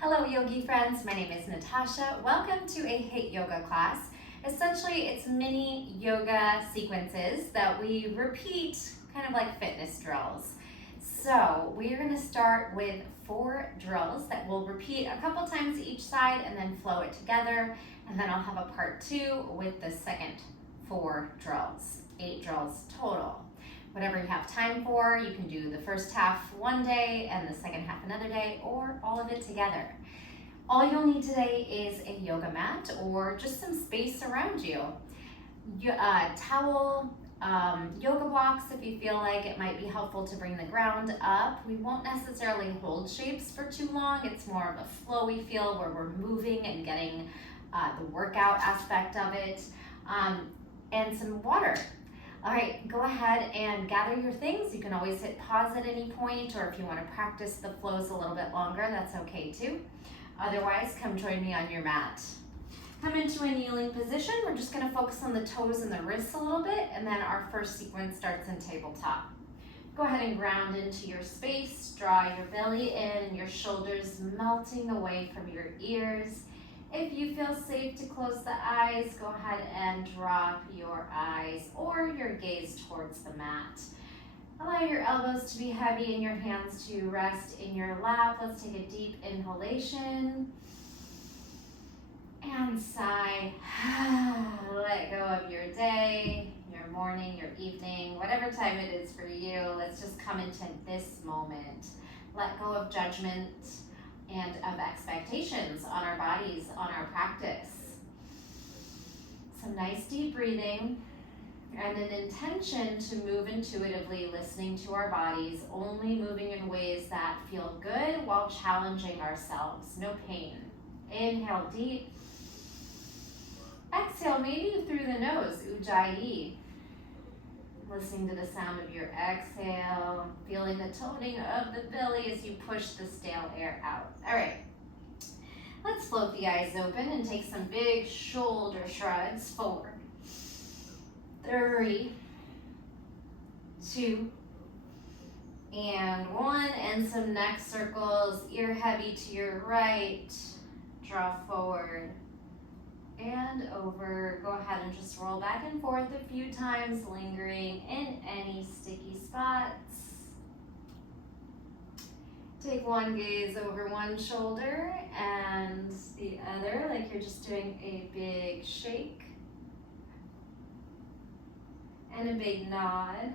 Hello yogi friends, my name is Natasha. Welcome to a HIIT Yoga class. Essentially, it's mini yoga sequences that we repeat, kind of like fitness drills. So we're going to start with 4 drills that we'll repeat a couple times each side and then flow it together. And then I'll have a part 2 with the second 4 drills, 8 drills total. Whatever you have time for, you can do the first half one day and the second half another day, or all of it together. All you'll need today is a yoga mat or just some space around you. Towel, yoga blocks if you feel like it might be helpful to bring the ground up. We won't necessarily hold shapes for too long. It's more of a flowy feel where we're moving and getting the workout aspect of it, and some water. All right, go ahead and gather your things. You can always hit pause at any point, or if you want to practice the flows a little bit longer, that's okay too. Otherwise, come join me on your mat. Come into a kneeling position. We're just going to focus on the toes and the wrists a little bit, and then our first sequence starts in tabletop. Go ahead and ground into your space. Draw your belly in and your shoulders melting away from your ears. If you feel safe to close the eyes, go ahead and drop your eyes or your gaze towards the mat. Allow your elbows to be heavy and your hands to rest in your lap. Let's take a deep inhalation and sigh. Let go of your day, your morning, your evening, whatever time it is for you. Let's just come into this moment. Let go of judgment and of expectations on our bodies, on our practice. Some nice deep breathing and an intention to move intuitively, listening to our bodies, only moving in ways that feel good while challenging ourselves. No pain. Inhale deep. Exhale, maybe through the nose, Ujjayi. Listening to the sound of your exhale, feeling the toning of the belly as you push the stale air out. All right, let's float the eyes open and take some big shoulder shrugs forward. 3, 2, and 1, and some neck circles, ear heavy to your right, draw forward and over. Go ahead and just roll back and forth a few times, lingering in any sticky spots. Take one gaze over one shoulder and the other, like you're just doing a big shake and a big nod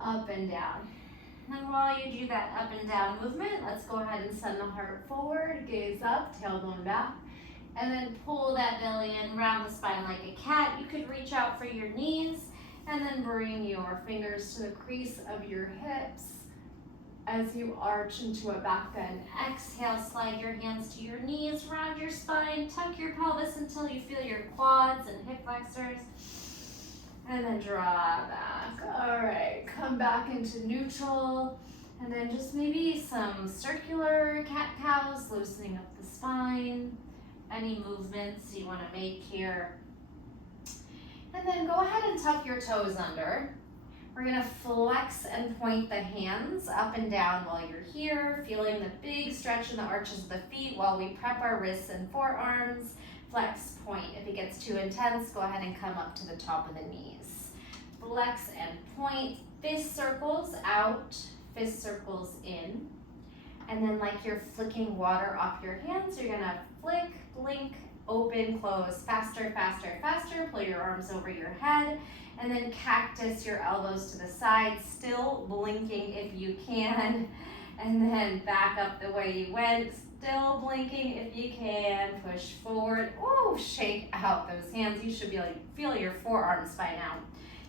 up and down. And while you do that up and down movement, let's go ahead and send the heart forward, gaze up, tailbone back. And then pull that belly in, round the spine like a cat. You could reach out for your knees and then bring your fingers to the crease of your hips as you arch into a back bend. Exhale, slide your hands to your knees, round your spine, tuck your pelvis until you feel your quads and hip flexors. And then draw back. All right, come back into neutral. And then just maybe some circular cat-cows, loosening up the spine. Any movements you want to make here. And then go ahead and tuck your toes under. We're going to flex and point the hands up and down while you're here, feeling the big stretch in the arches of the feet while we prep our wrists and forearms. Flex, point. If it gets too intense, go ahead and come up to the top of the knees. Flex and point. Fist circles out, fist circles in. And then like you're flicking water off your hands, you're going to flick, blink, open, close, faster, faster, faster. Pull your arms over your head. And then cactus your elbows to the side, still blinking if you can. And then back up the way you went, still blinking if you can. Push forward. Oh, shake out those hands. You should be able to feel your forearms by now.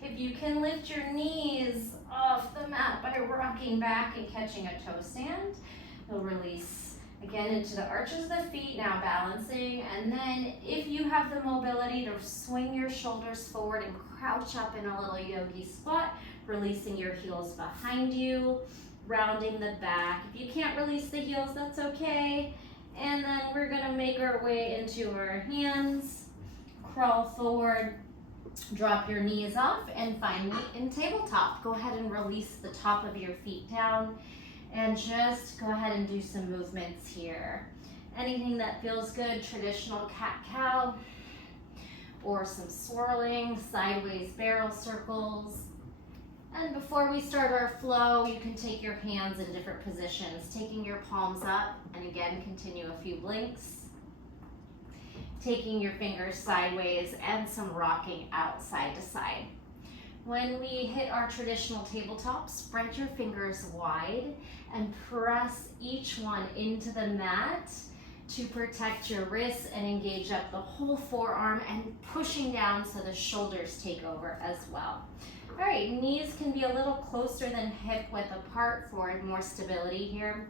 If you can lift your knees off the mat by rocking back and catching a toe stand, you'll release again into the arches of the feet, now balancing. And then if you have the mobility to swing your shoulders forward and crouch up in a little yogi squat, releasing your heels behind you, rounding the back. If you can't release the heels, that's okay. And then we're gonna make our way into our hands, crawl forward, drop your knees off, and find me in tabletop. Go ahead and release the top of your feet down. And just go ahead and do some movements here. Anything that feels good, traditional cat-cow, or some swirling, sideways barrel circles. And before we start our flow, you can take your hands in different positions, taking your palms up, and again, continue a few blinks. Taking your fingers sideways and some rocking out side to side. When we hit our traditional tabletop, spread your fingers wide and press each one into the mat to protect your wrists and engage up the whole forearm and pushing down so the shoulders take over as well. All right, knees can be a little closer than hip width apart for more stability here.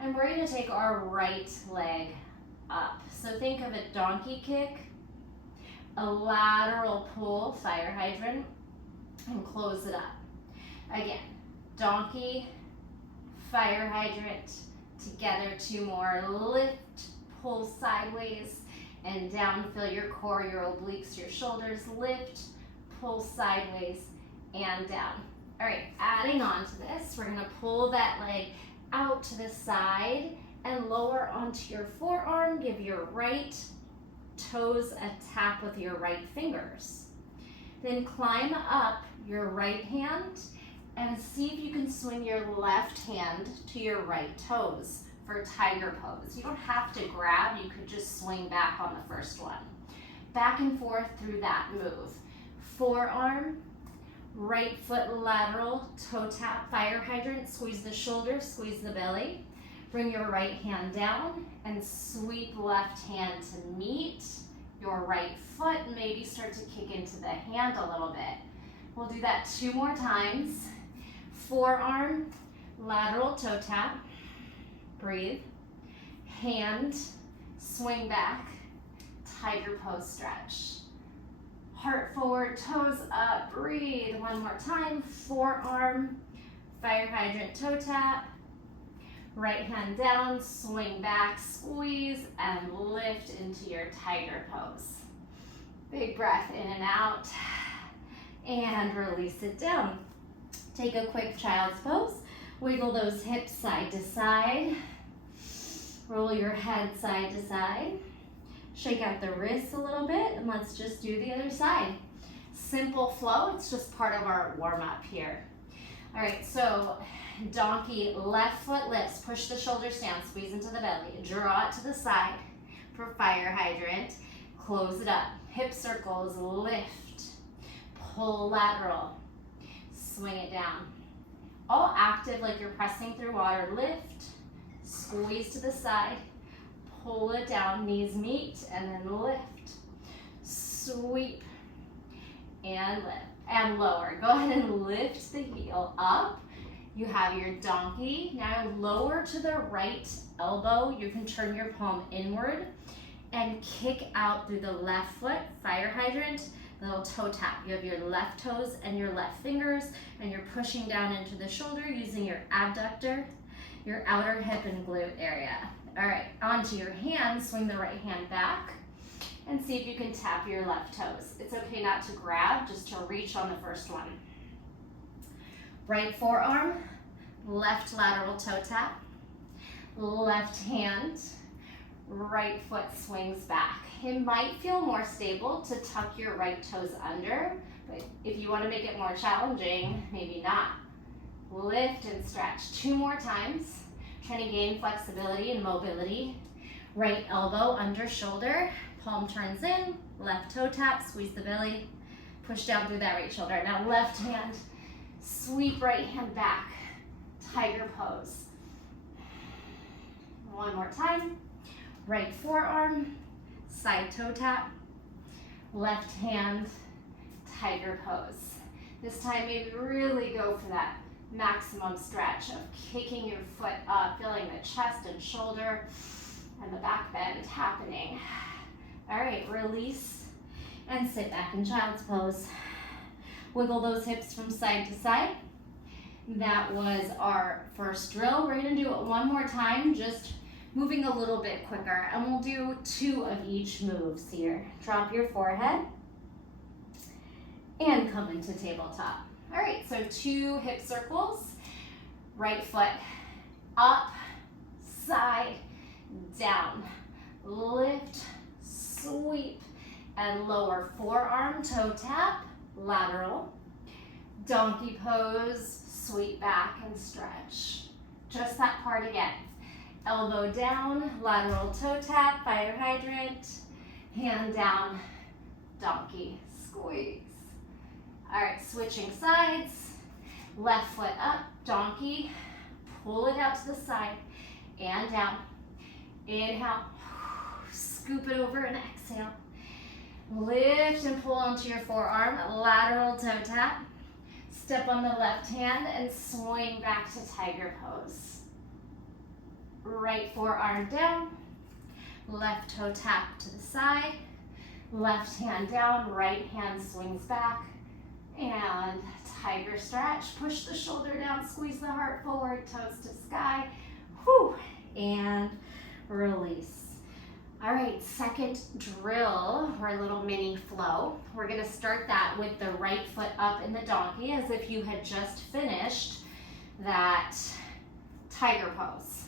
And we're gonna take our right leg up. So think of a donkey kick, a lateral pull, fire hydrant, and close it up. Again, donkey, fire hydrant, together, 2 more. Lift, pull sideways, and down, feel your core, your obliques, your shoulders. Lift, pull sideways, and down. All right, adding on to this, we're gonna pull that leg out to the side and lower onto your forearm. Give your right toes a tap with your right fingers. Then climb up your right hand and see if you can swing your left hand to your right toes for tiger pose. You don't have to grab, you could just swing back on the first one. Back and forth through that move. Forearm, right foot lateral, toe tap, fire hydrant, squeeze the shoulder, squeeze the belly. Bring your right hand down and sweep left hand to meet your right foot. Maybe start to kick into the hand a little bit. We'll do that 2 more times. Forearm, lateral toe tap. Breathe. Hand, swing back. Tiger pose stretch. Heart forward, toes up. Breathe. 1 more time. Forearm, fire hydrant toe tap. Right hand down, swing back, squeeze, and lift into your tiger pose. Big breath in and out, and release it down. Take a quick child's pose. Wiggle those hips side to side. Roll your head side to side. Shake out the wrists a little bit, and let's just do the other side. Simple flow, it's just part of our warm-up here. All right, so donkey, left foot lifts, push the shoulders down, squeeze into the belly, draw it to the side for fire hydrant, close it up, hip circles, lift, pull lateral, swing it down. All active like you're pressing through water, lift, squeeze to the side, pull it down, knees meet, and then lift, sweep, and lift, and lower. Go ahead and lift the heel up. You have your donkey. Now lower to the right elbow. You can turn your palm inward and kick out through the left foot, fire hydrant, little toe tap. You have your left toes and your left fingers, and you're pushing down into the shoulder using your abductor, your outer hip and glute area. All right, onto your hand, swing the right hand back, and see if you can tap your left toes. It's okay not to grab, just to reach on the first one. Right forearm, left lateral toe tap, left hand, right foot swings back. It might feel more stable to tuck your right toes under, but if you want to make it more challenging, maybe not. Lift and stretch 2 more times, trying to gain flexibility and mobility. Right elbow under shoulder, palm turns in, left toe tap, squeeze the belly, push down through that right shoulder. Now left hand, sweep right hand back, tiger pose. 1 more time. Right forearm, side toe tap, left hand, tiger pose. This time maybe really go for that maximum stretch of kicking your foot up, feeling the chest and shoulder and the back bend happening. All right, release and sit back in child's pose. Wiggle those hips from side to side. That was our first drill. We're gonna do it 1 more time, just moving a little bit quicker, and we'll do 2 of each moves here. Drop your forehead and come into tabletop. All right, so 2 hip circles, right foot up, side, down, lift, sweep, and lower forearm toe tap, lateral, donkey pose, sweep back and stretch. Just that part again. Elbow down, lateral toe tap, fire hydrant, hand down, donkey, squeeze. All right, switching sides, left foot up, donkey, pull it out to the side and down. Inhale, scoop it over and exhale. Lift and pull onto your forearm, lateral toe tap. Step on the left hand and swing back to tiger pose. Right forearm down, left toe tap to the side, left hand down, right hand swings back, and tiger stretch. Push the shoulder down, squeeze the heart forward, toes to sky. Whew, and release. All right, second drill, or a little mini flow. We're gonna start that with the right foot up in the donkey as if you had just finished that tiger pose.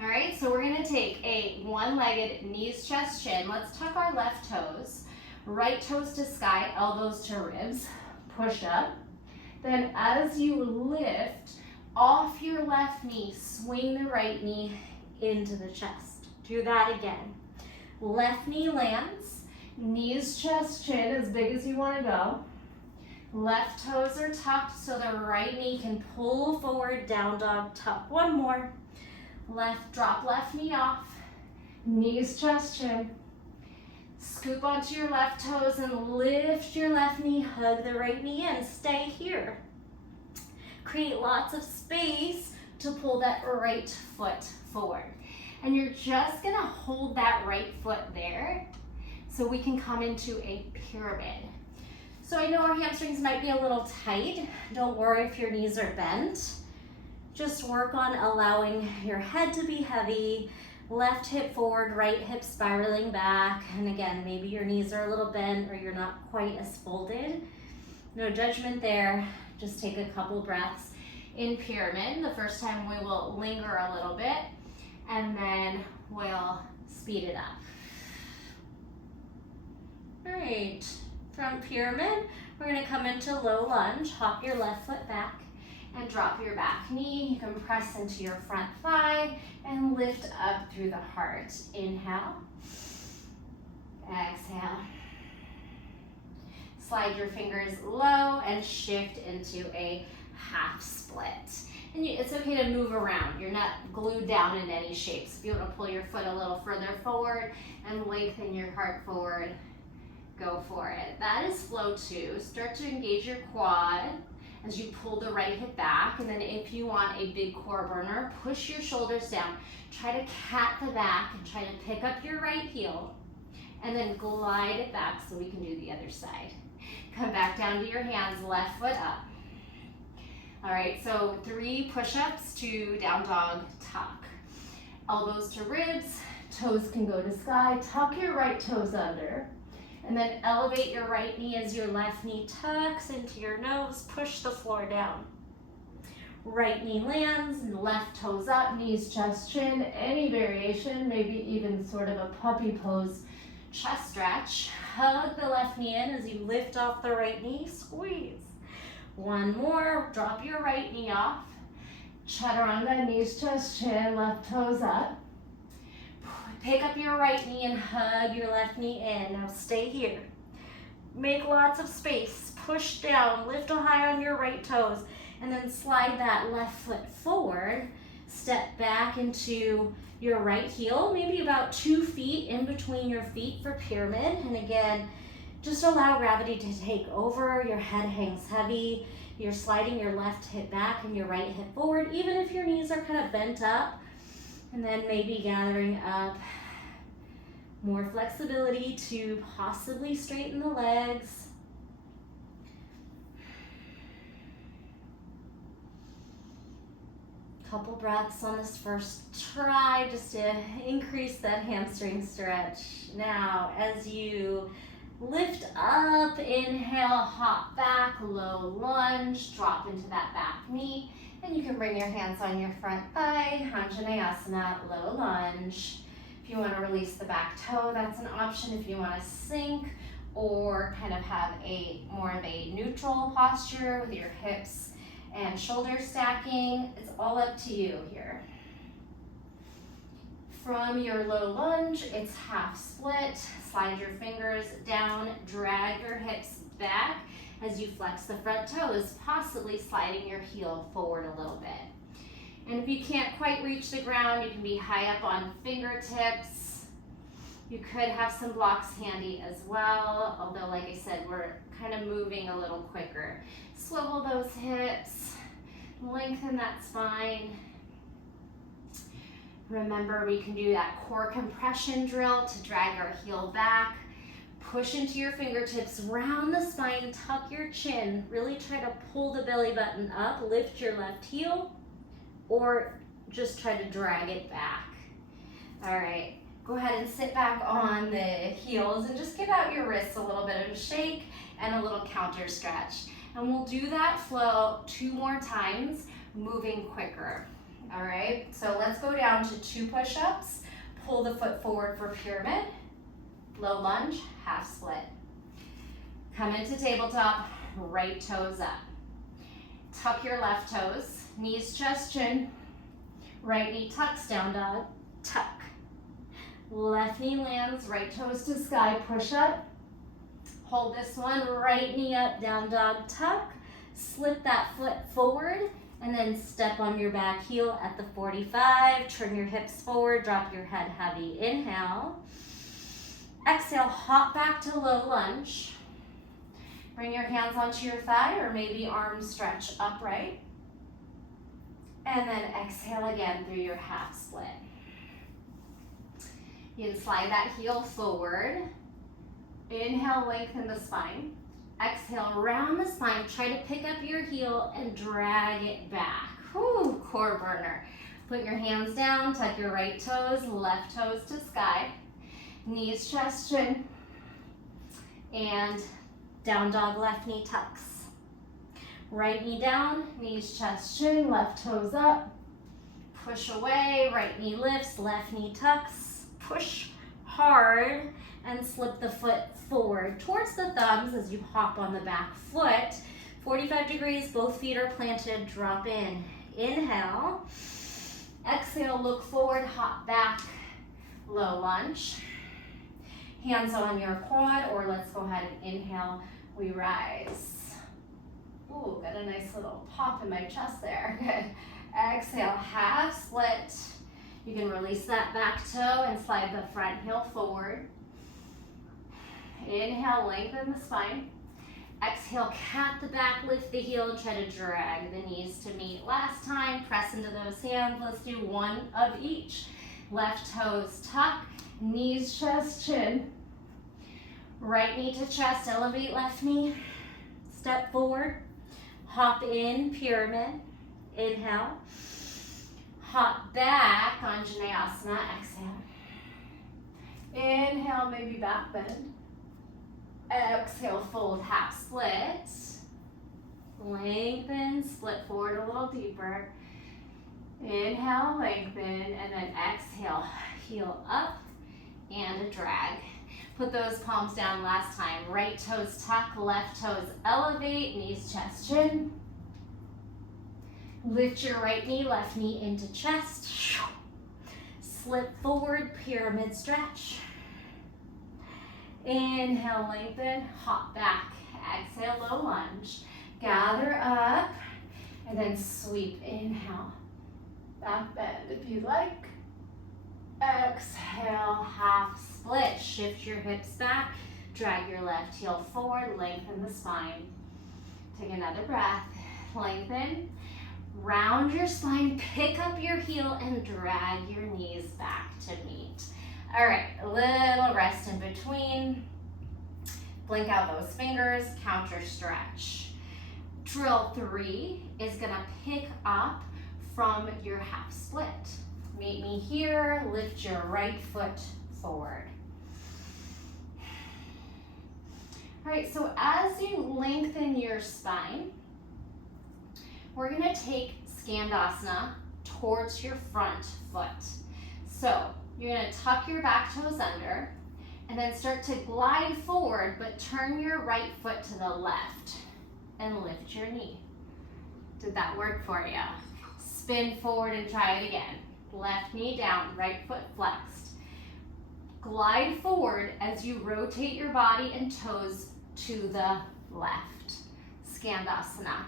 All right, so we're gonna take a one-legged knees, chest, chin. Let's tuck our left toes, right toes to sky, elbows to ribs, push up. Then as you lift off your left knee, swing the right knee into the chest. Do that again. Left knee lands, knees, chest, chin, as big as you want to go. Left toes are tucked so the right knee can pull forward, down dog, tuck. One more. Drop left knee off, knees, chest, chin. Scoop onto your left toes and lift your left knee, hug the right knee in. Stay here. Create lots of space to pull that right foot forward. And you're just gonna hold that right foot there so we can come into a pyramid. So I know our hamstrings might be a little tight. Don't worry if your knees are bent. Just work on allowing your head to be heavy, left hip forward, right hip spiraling back. And again, maybe your knees are a little bent or you're not quite as folded. No judgment there. Just take a couple breaths in pyramid. The first time we will linger a little bit, and then we'll speed it up. All right, from pyramid, we're gonna come into low lunge, hop your left foot back, and drop your back knee. You can press into your front thigh and lift up through the heart. Inhale, exhale. Slide your fingers low and shift into a half split. And it's okay to move around. You're not glued down in any shape. So if you want to pull your foot a little further forward and lengthen your heart forward, go for it. That is flow 2. Start to engage your quad as you pull the right hip back. And then if you want a big core burner, push your shoulders down. Try to cat the back and try to pick up your right heel and then glide it back so we can do the other side. Come back down to your hands, left foot up. All right, so 3 push-ups to down dog tuck. Elbows to ribs, toes can go to sky. Tuck your right toes under. And then elevate your right knee as your left knee tucks into your nose. Push the floor down. Right knee lands, left toes up, knees, chest, chin. Any variation, maybe even sort of a puppy pose chest stretch. Hug the left knee in as you lift off the right knee, squeeze. One more, drop your right knee off. Chaturanga, knees, chest, chin, left toes up. Pick up your right knee and hug your left knee in. Now stay here. Make lots of space. Push down, lift high on your right toes, and then slide that left foot forward. Step back into your right heel, maybe about 2 feet in between your feet for pyramid. And again, just allow gravity to take over. Your head hangs heavy. You're sliding your left hip back and your right hip forward, even if your knees are kind of bent up. And then maybe gathering up more flexibility to possibly straighten the legs. Couple breaths on this first try just to increase that hamstring stretch. Now, as you lift up, inhale, hop back, low lunge, drop into that back knee. And you can bring your hands on your front thigh, Anjaneyasana, low lunge. If you want to release the back toe, that's an option. If you want to sink or kind of have more of a neutral posture with your hips and shoulders stacking, it's all up to you here. From your low lunge, it's half split. Slide your fingers down, drag your hips back as you flex the front toes, possibly sliding your heel forward a little bit. And if you can't quite reach the ground, you can be high up on fingertips. You could have some blocks handy as well, although like I said, we're kind of moving a little quicker. Swivel those hips, lengthen that spine. Remember, we can do that core compression drill to drag our heel back. Push into your fingertips, round the spine, tuck your chin. Really try to pull the belly button up, lift your left heel, or just try to drag it back. All right, go ahead and sit back on the heels and just give out your wrists a little bit of a shake and a little counter stretch. And we'll do that flow 2 more times, moving quicker. All right, so let's go down to 2 push-ups. Pull the foot forward for pyramid. Low lunge, half split. Come into tabletop, right toes up. Tuck your left toes, knees, chest, chin. Right knee tucks, down dog, tuck. Left knee lands, right toes to sky, push up. Hold this one, right knee up, down dog, tuck. Slip that foot forward and then step on your back heel at the 45. Turn your hips forward, drop your head heavy. Inhale. Exhale, hop back to low lunge. Bring your hands onto your thigh or maybe arms stretch upright. And then exhale again through your half split. You can slide that heel forward. Inhale, lengthen the spine. Exhale, round the spine. Try to pick up your heel and drag it back. Whew, core burner. Put your hands down, tuck your right toes, left toes to sky. Knees, chest, chin. And down dog, left knee tucks. Right knee down, knees, chest, chin, left toes up. Push away, right knee lifts, left knee tucks. Push hard and slip the foot forward towards the thumbs as you hop on the back foot. 45 degrees, both feet are planted, drop in. Inhale. Exhale, look forward, hop back, low lunge. Hands on your quad, or let's go ahead and inhale, we rise. Ooh, got a nice little pop in my chest there. Good. Exhale, half split. You can release that back toe and slide the front heel forward. Inhale, lengthen the spine. Exhale, cat the back, lift the heel, try to drag the knees to meet. Last time, press into those hands. Let's do 1 of each. Left toes tuck, knees, chest, chin. Right knee to chest, elevate left knee. Step forward, hop in, pyramid. Inhale. Hop back, Anjaneyasana, exhale. Inhale, maybe back bend. Exhale, fold, half split. Lengthen, split forward a little deeper. Inhale, lengthen, and then exhale, heel up and a drag. Put those palms down last time. Right toes tuck, left toes elevate, knees, chest, chin. Lift your right knee, left knee into chest. Slip forward, pyramid stretch. Inhale, lengthen, hop back. Exhale, low lunge. Gather up, and then sweep. Inhale, back bend if you like. Exhale, half split. Shift your hips back. Drag your left heel forward, lengthen the spine. Take another breath. Lengthen. Round your spine, pick up your heel, and drag your knees back to meet. All right, a little rest in between. Blink out those fingers, counter stretch. Drill 3 is gonna pick up from your half split. Meet me here, lift your right foot forward. All right, so as you lengthen your spine, we're gonna take Skandasana towards your front foot. So you're gonna tuck your back toes under and then start to glide forward, but turn your right foot to the left and lift your knee. Did that work for you? Spin forward and try it again. Left knee down, right foot flexed. Glide forward as you rotate your body and toes to the left. Skandasana.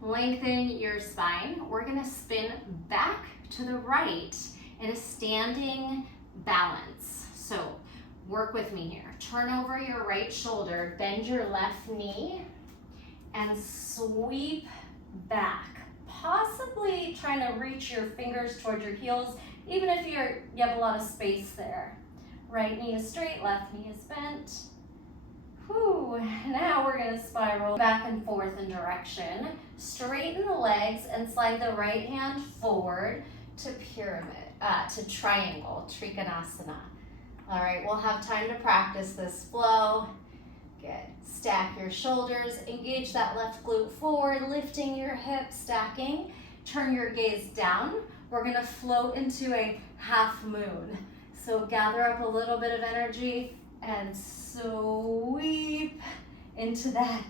Lengthen your spine. We're gonna spin back to the right in a standing balance. So work with me here. Turn over your right shoulder, bend your left knee, and sweep back. Possibly trying to reach your fingers towards your heels, even if you have a lot of space there. Right knee is straight, left knee is bent. Whew. Now we're gonna spiral back and forth in direction. Straighten the legs and slide the right hand forward to to triangle, Trikonasana. All right, we'll have time to practice this flow. Good. Stack your shoulders, engage that left glute forward, lifting your hips, stacking. Turn your gaze down. We're gonna float into a half moon. So gather up a little bit of energy and sweep into that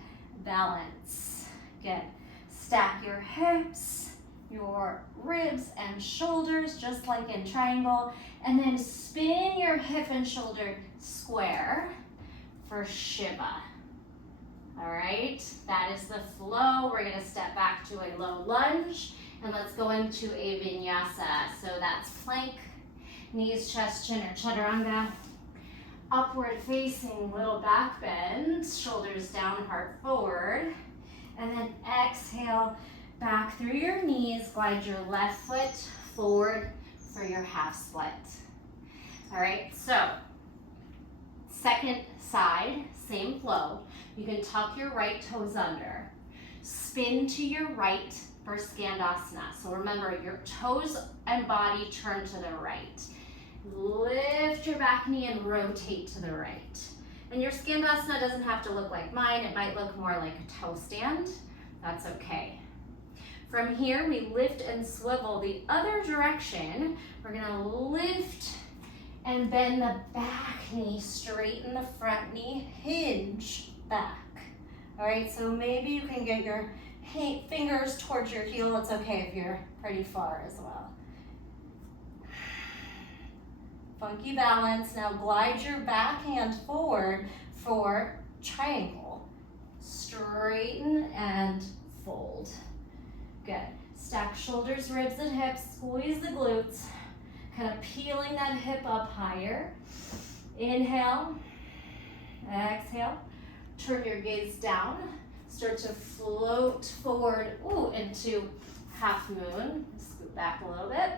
balance. Good. Stack your hips, your ribs and shoulders, just like in triangle, and then spin your hip and shoulder square for Shiva. All right, that is the flow. We're gonna step back to a low lunge, and let's go into a vinyasa. So that's plank, knees, chest, chin, or chaturanga. Upward facing little back bend, shoulders down, heart forward. And then exhale back through your knees, glide your left foot forward for your half split. All right, so second side, same flow. You can tuck your right toes under. Spin to your right for Skandasana. So remember, your toes and body turn to the right. Lift your back knee and rotate to the right. And your Skandasana doesn't have to look like mine. It might look more like a toe stand. That's okay. From here, we lift and swivel the other direction. We're gonna lift and bend the back knee, straighten the front knee, hinge back. All right, so maybe you can get your fingers towards your heel. It's okay if you're pretty far as well. Funky balance. Now glide your back hand forward for triangle. Straighten and fold. Good. Stack shoulders, ribs, and hips. Squeeze the glutes. Kind of peeling that hip up higher. Inhale. Exhale. Turn your gaze down. Start to float forward into half moon. Scoot back a little bit.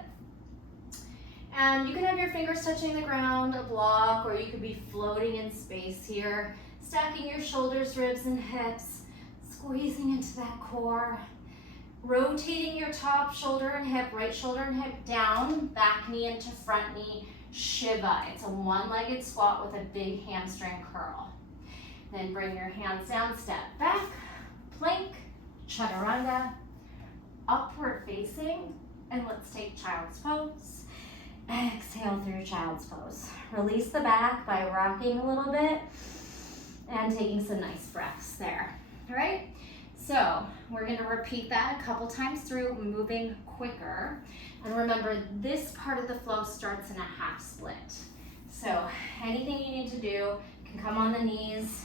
And you can have your fingers touching the ground, a block, or you could be floating in space here. Stacking your shoulders, ribs, and hips. Squeezing into that core. Rotating your top shoulder and hip, right shoulder and hip down, back knee into front knee, Shiva. It's a one-legged squat with a big hamstring curl. Then bring your hands down, step back, plank, chaturanga, upward facing, and let's take child's pose. Exhale through child's pose. Release the back by rocking a little bit and taking some nice breaths there. All right? So we're gonna repeat that a couple times through, moving quicker. And remember, this part of the flow starts in a half split. So anything you need to do, you can come on the knees,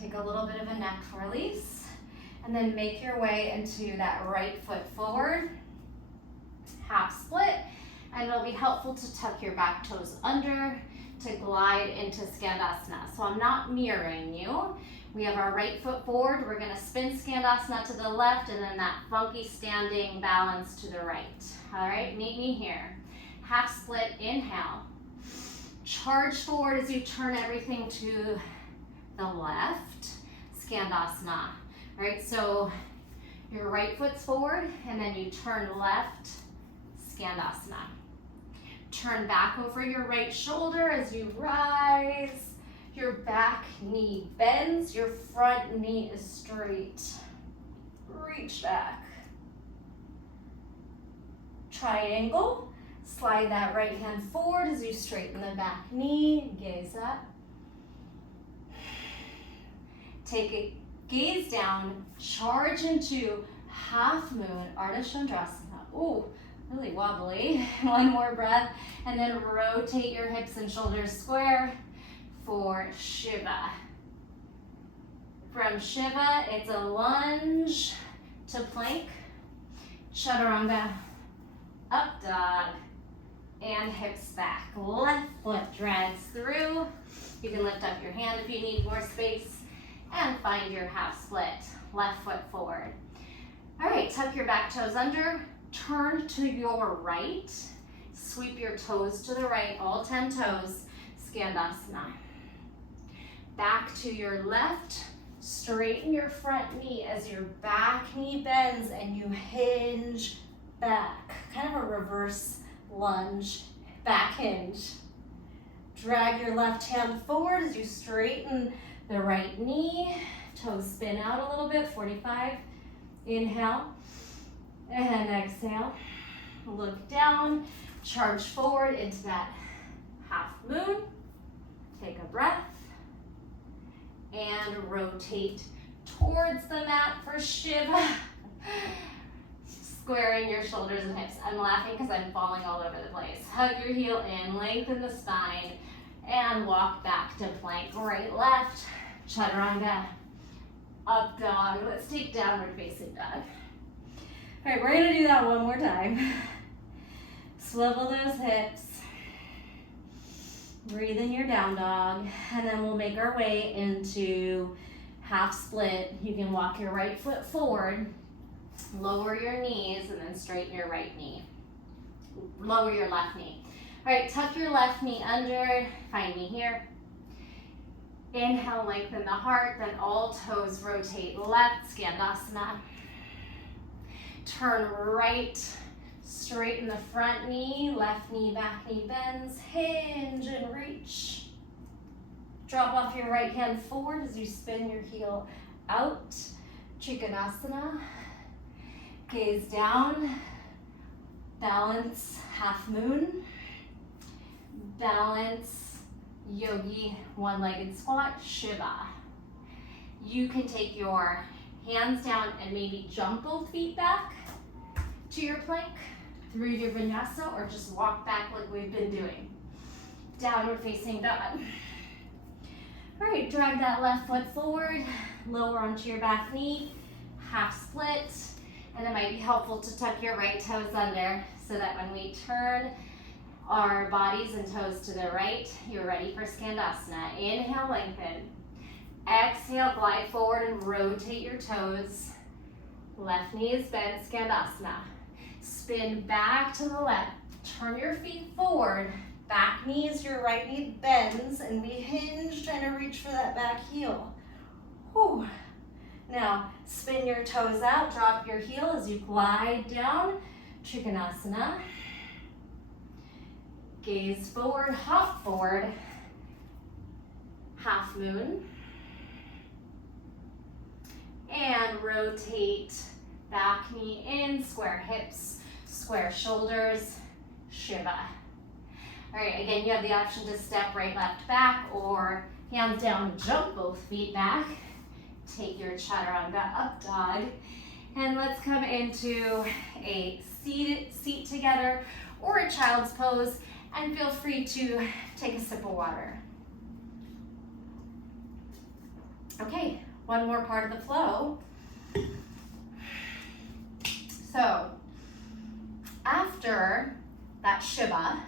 take a little bit of a neck release, and then make your way into that right foot forward, half split. And it'll be helpful to tuck your back toes under to glide into Skandasana. So I'm not mirroring you. We have our right foot forward. We're gonna spin Skandasana to the left and then that funky standing balance to the right. All right, meet me here. Half split, inhale. Charge forward as you turn everything to the left. Skandasana. All right, so your right foot's forward and then you turn left, Skandasana. Turn back over your right shoulder as you rise. Your back knee bends, your front knee is straight. Reach back. triangle. Slide that right hand forward as you straighten the back knee, gaze up. Take a gaze down, charge into half moon, Ardha Chandrasana. Ooh, really wobbly. One more breath, and then rotate your hips and shoulders square for Shiva. From Shiva, it's a lunge to plank, chaturanga, up dog, and hips back. Left foot drags through. You can lift up your hand if you need more space, and find your half split. Left foot forward. All right, tuck your back toes under, turn to your right, sweep your toes to the right, all 10 toes, Skandasana. Back to your left, straighten your front knee as your back knee bends and you hinge back, kind of a reverse lunge, back hinge. Drag your left hand forward as you straighten the right knee, toes spin out a little bit, 45. Inhale and exhale. Look down, charge forward into that half moon. Take a breath and rotate towards the mat for Shiva. Squaring your shoulders and hips. I'm laughing because I'm falling all over the place. Hug your heel in, lengthen the spine, and walk back to plank. Right, left, chaturanga, up dog. Let's take downward facing dog. All right, we're gonna do that one more time. Swivel those hips. Breathe in your down dog, and then we'll make our way into half split. You can walk your right foot forward, lower your knees, and then straighten your right knee. Lower your left knee. All right, tuck your left knee under, find me here. Inhale, lengthen the heart, then all toes rotate left, Skandasana. Turn right, straighten the front knee, left knee, back knee bends, hinge and reach. Drop off your right hand forward as you spin your heel out, Trikonasana. Gaze down, balance, half moon, balance, yogi, one-legged squat, Shiva. You can take your hands down and maybe jump both feet back to your plank through your vinyasa, or just walk back like we've been doing. Downward facing dog. All right, drag that left foot forward, lower onto your back knee, half split, and it might be helpful to tuck your right toes under so that when we turn our bodies and toes to the right, you're ready for Skandasana. Inhale, lengthen. Exhale, glide forward and rotate your toes. Left knee is bent, Skandasana. Spin back to the left. Turn your feet forward. Back knee is your right knee bends, and we hinge, trying to reach for that back heel. Whew. Now, spin your toes out, drop your heel as you glide down, Trikonasana. Gaze forward, hop forward, half moon. And rotate back knee in, square hips, square shoulders, Shiva. All right, again, you have the option to step right, left, back, or hands down, jump both feet back. Take your chaturanga, up dog. And let's come into a seat together or a child's pose, and feel free to take a sip of water. Okay, one more part of the flow. So, after that Shiva,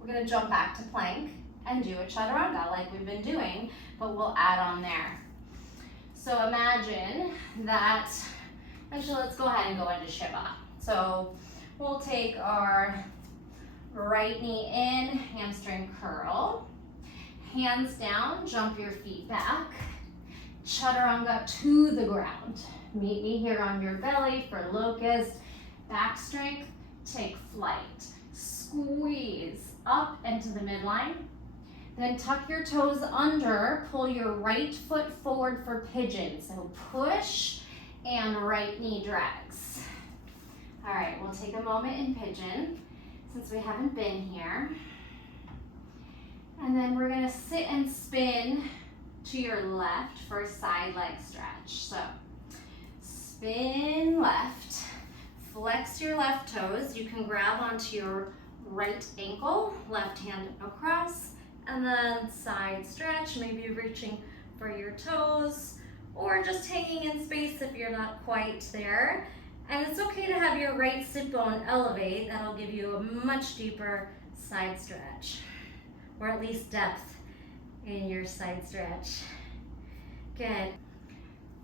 we're gonna jump back to plank and do a chaturanga like we've been doing, but we'll add on there. So imagine that, actually let's go ahead and go into Shiva. So we'll take our right knee in, hamstring curl, hands down, jump your feet back, chaturanga to the ground. Meet me here on your belly for locust, back strength, take flight. Squeeze up into the midline, then tuck your toes under, pull your right foot forward for pigeon. So push and right knee drags. All right, we'll take a moment in pigeon since we haven't been here. And then we're gonna sit and spin to your left for a side leg stretch. So spin left, flex your left toes. You can grab onto your right ankle, left hand across, and then side stretch, maybe reaching for your toes or just hanging in space if you're not quite there. And it's okay to have your right sit bone elevate. That'll give you a much deeper side stretch, or at least depth in your side stretch. Good.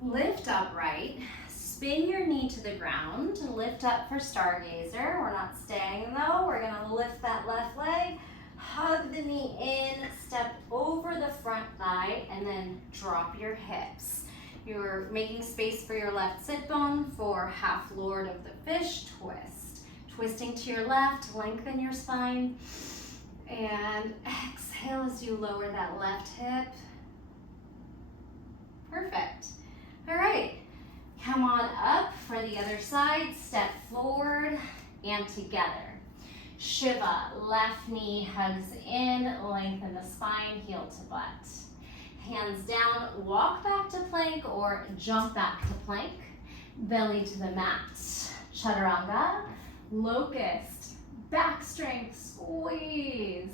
Lift upright, spin your knee to the ground, lift up for stargazer. We're not staying though, we're gonna lift that left leg, hug the knee in, step over the front thigh, and then drop your hips. You're making space for your left sit bone for half Lord of the Fish twist. Twisting to your left, lengthen your spine, and exhale as you lower that left hip. Perfect. All right, come on up for the other side. Step forward and together. Shiva, left knee hugs in, lengthen the spine, heel to butt. Hands down, walk back to plank or jump back to plank. Belly to the mat. Chaturanga, locust, back strength, squeeze.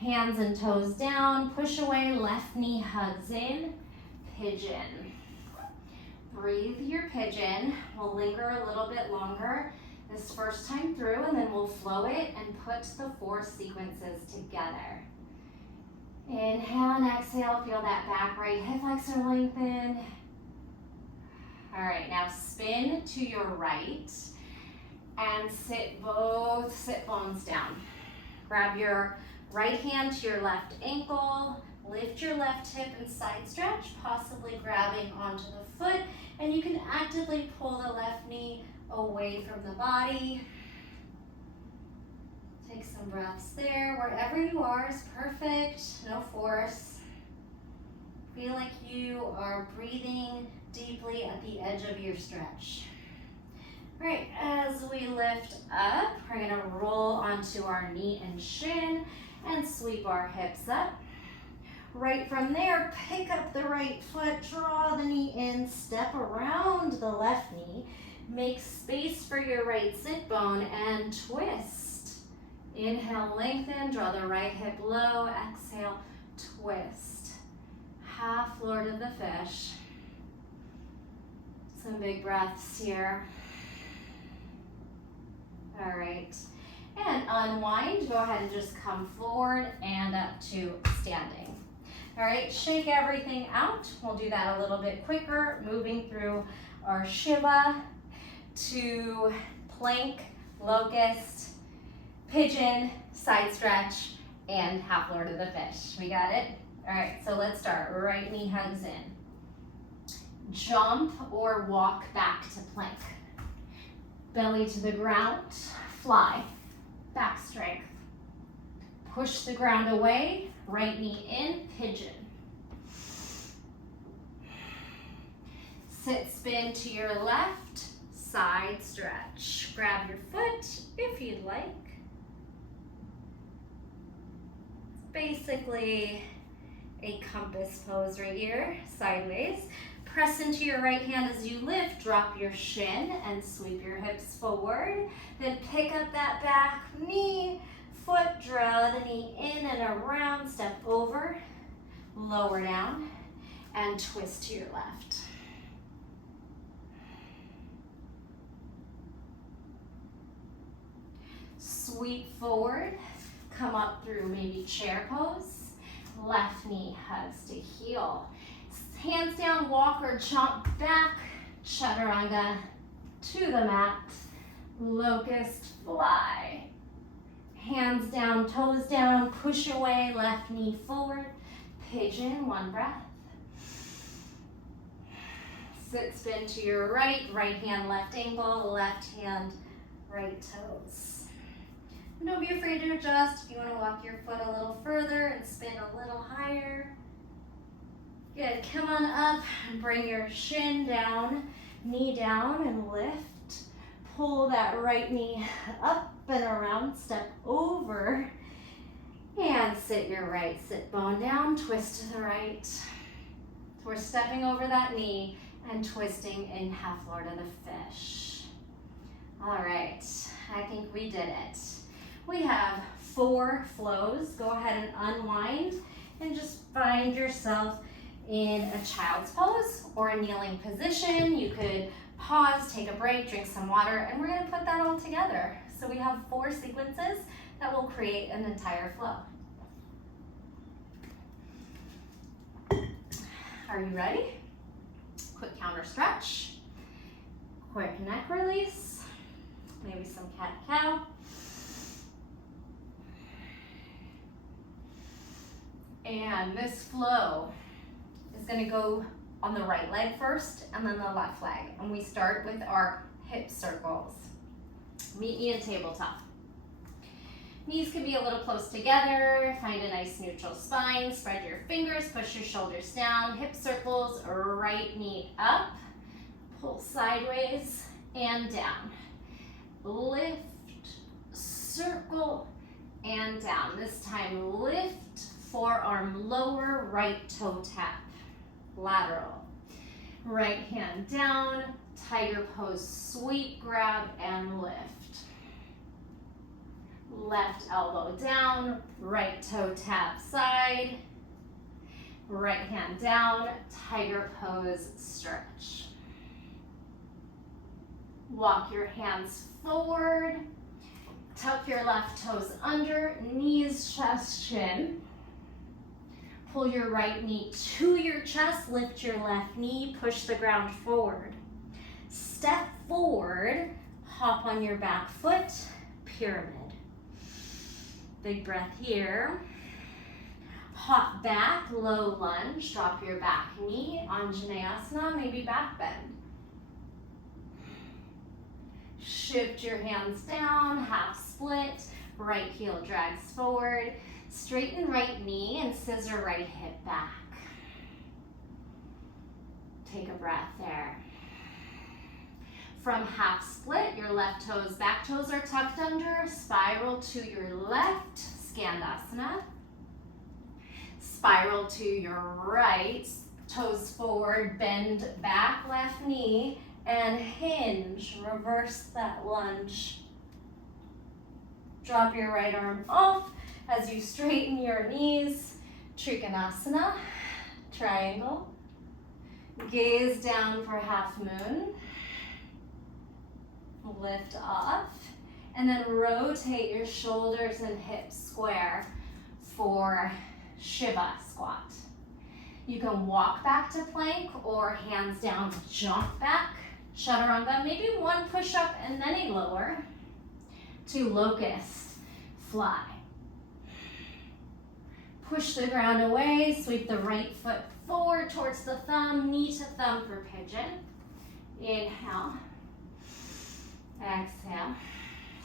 Hands and toes down, push away, left knee hugs in, pigeon. Breathe your pigeon. We'll linger a little bit longer this first time through, and then we'll flow it and put the 4 sequences together. Inhale and exhale, feel that back right hip flexor lengthen. All right, now spin to your right and sit both sit bones down. Grab your right hand to your left ankle, lift your left hip and side stretch, possibly grabbing onto the foot, and you can actively pull the left knee away from the body. Take some breaths there. Wherever you are is perfect, no force. Feel like you are breathing deeply at the edge of your stretch. All right, as we lift up, we're gonna roll onto our knee and shin and sweep our hips up. Right from there, pick up the right foot, draw the knee in, step around the left knee, make space for your right sit bone and twist. Inhale, lengthen, draw the right hip low, exhale, twist. Half Lord of the Fish. Some big breaths here. All right, and unwind, go ahead and just come forward and up to standing. All right, shake everything out. We'll do that a little bit quicker, moving through our Shiva to plank, locust, pigeon, side stretch, and half Lord of the Fish. We got it? All right, so let's start. Right knee hugs in. Jump or walk back to plank. Belly to the ground, fly, back strength. Push the ground away, right knee in, pigeon. Sit spin to your left, side stretch. Grab your foot if you'd like. It's basically a compass pose right here, sideways. Press into your right hand as you lift, drop your shin and sweep your hips forward. Then pick up that back knee, foot, draw the knee in and around, step over, lower down, and twist to your left. Sweep forward, come up through maybe chair pose, left knee hugs to heel. Hands down, walk or jump back, chaturanga to the mat, locust fly. Hands down, toes down, push away, left knee forward, pigeon, 1 breath. Sit spin to your right, right hand, left ankle, left hand, right toes. And don't be afraid to adjust if you want to walk your foot a little further and spin a little higher. Good, come on up and bring your shin down, knee down and lift. pull that right knee up and around, step over, and sit your right sit bone down, twist to the right. So we're stepping over that knee and twisting in half lord of the fish. All right, I think we did it. We have 4 flows. Go ahead and unwind and just find yourself in a child's pose or a kneeling position. You could pause, take a break, drink some water, and we're gonna put that all together. So we have 4 sequences that will create an entire flow. Are you ready? Quick counter stretch, quick neck release, maybe some cat-cow. And this flow is going to go on the right leg first and then the left leg. And we start with our hip circles. Meet me in tabletop. Knees can be a little close together. Find a nice neutral spine. Spread your fingers, push your shoulders down. Hip circles, right knee up. Pull sideways and down. Lift, circle, and down. This time lift, forearm lower, right toe tap. Lateral. Right hand down, tiger pose, sweep, grab, and lift. Left elbow down, right toe tap side. Right hand down, tiger pose, stretch. Walk your hands forward. Tuck your left toes under, knees, chest, chin. Pull your right knee to your chest, lift your left knee, push the ground forward. Step forward, hop on your back foot, pyramid. Big breath here. Hop back, low lunge, drop your back knee, Anjaneyasana, maybe back bend. Shift your hands down, half split, right heel drags forward. Straighten right knee and scissor right hip back. Take a breath there. From half split, your left toes, back toes are tucked under. Spiral to your left, Skandasana. Spiral to your right, toes forward, bend back left knee, and hinge, reverse that lunge. Drop your right arm off as you straighten your knees, Trikonasana, triangle. Gaze down for half moon. Lift off, and then rotate your shoulders and hips square for Shiva squat. You can walk back to plank or hands down, jump back, chaturanga, maybe one push up and then a lower to locust, fly. Push the ground away, sweep the right foot forward towards the thumb, knee to thumb for pigeon. Inhale, exhale,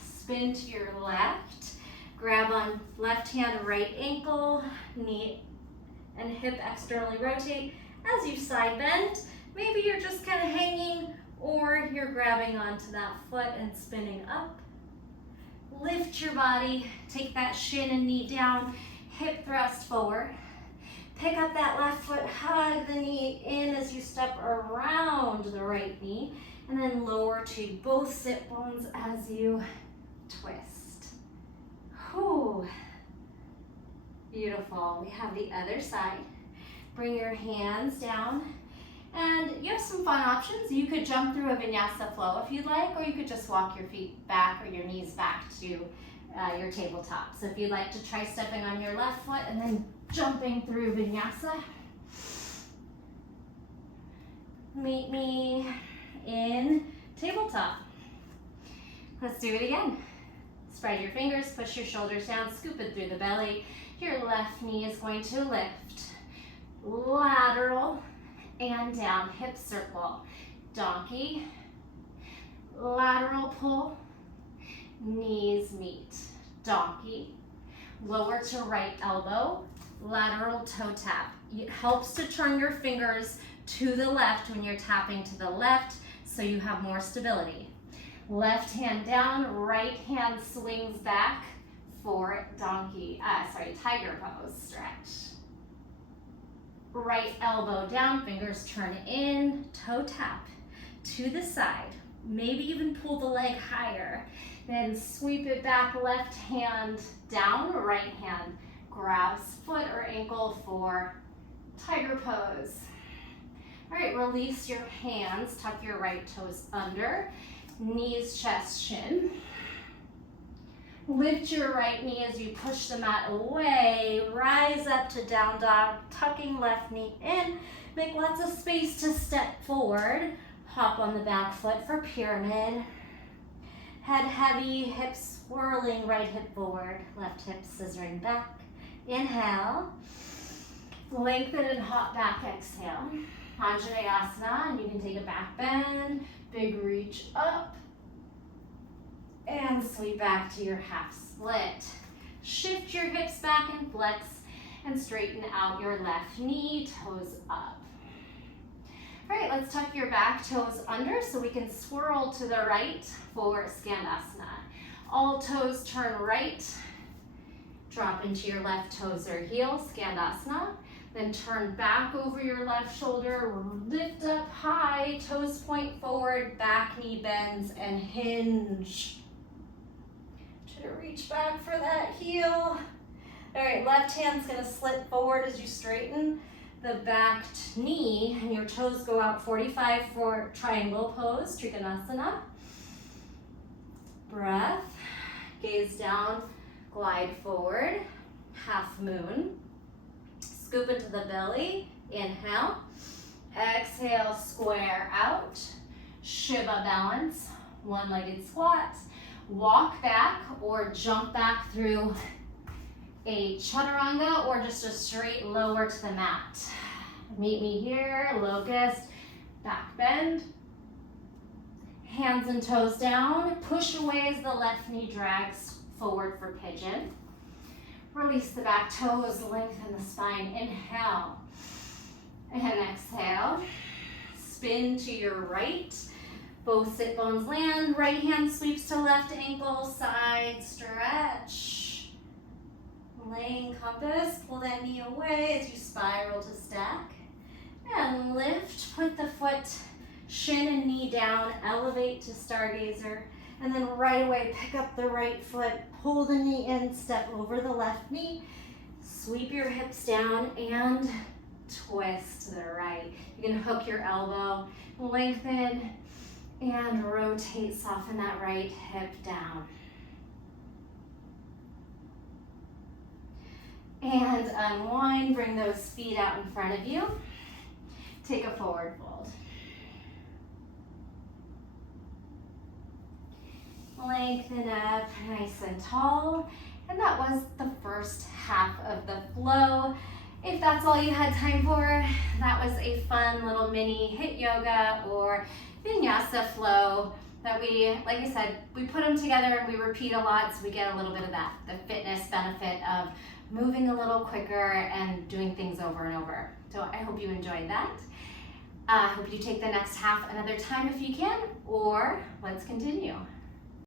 spin to your left, grab on left hand, right ankle, knee and hip externally rotate. As you side bend, maybe you're just kind of hanging or you're grabbing onto that foot and spinning up. Lift your body, take that shin and knee down, hip thrust forward. Pick up that left foot, hug the knee in as you step around the right knee, and then lower to both sit bones as you twist. Whew. Beautiful. We have the other side. Bring your hands down, and you have some fun options. You could jump through a vinyasa flow if you'd like, or you could just walk your feet back or your knees back to your tabletop. So if you'd like to try stepping on your left foot and then jumping through vinyasa, meet me in tabletop. Let's do it again. Spread your fingers, push your shoulders down, scoop it through the belly. Your left knee is going to lift, lateral and down, hip circle, donkey, lateral pull, knees meet, donkey, lower to right elbow, lateral toe tap. It helps to turn your fingers to the left when you're tapping to the left so you have more stability. Left hand down, right hand swings back for tiger pose stretch. Right elbow down, fingers turn in, toe tap to the side. Maybe even pull the leg higher. Then sweep it back, left hand down, right hand grabs foot or ankle for tiger pose. All right, release your hands, tuck your right toes under, knees, chest, shin. Lift your right knee as you push the mat away, rise up to down dog, tucking left knee in, make lots of space to step forward, hop on the back foot for pyramid. Head heavy, hips swirling, right hip forward, left hip scissoring back. Inhale, lengthen and hop back, exhale. Anjaneyasana, and you can take a back bend, big reach up, and sweep back to your half split. Shift your hips back and flex, and straighten out your left knee, toes up. All right, let's tuck your back toes under so we can swirl to the right for Skandasana. All toes turn right, drop into your left toes or heel, Skandasana. Then turn back over your left shoulder, lift up high, toes point forward, back knee bends, and hinge. Try to reach back for that heel. All right, left hand's gonna slip forward as you straighten the back knee, and your toes go out 45 for triangle pose, Trikonasana. Breath, gaze down, glide forward, half moon. Scoop into the belly, inhale. Exhale, square out. Shiva balance, one-legged squat. Walk back or jump back through a chaturanga or just a straight lower to the mat. Meet me here, locust, back bend. Hands and toes down. Push away as the left knee drags forward for pigeon. Release the back toes, lengthen the spine. Inhale and exhale. Spin to your right. Both sit bones land. Right hand sweeps to left ankle, side stretch. Laying compass, pull that knee away as you spiral to stack. And lift, put the foot, shin and knee down, elevate to stargazer. And then right away, pick up the right foot, pull the knee in, step over the left knee, sweep your hips down and twist to the right. You can hook your elbow, lengthen and rotate, soften that right hip down. And unwind, bring those feet out in front of you. Take a forward fold. Lengthen up nice and tall. And that was the first half of the flow. If that's all you had time for, that was a fun little mini HIIT yoga or vinyasa flow that we, like I said, we put them together and we repeat a lot so we get a little bit of that, the fitness benefit of moving a little quicker and doing things over and over. So I hope you enjoyed that. I hope you take the next half another time if you can, or let's continue.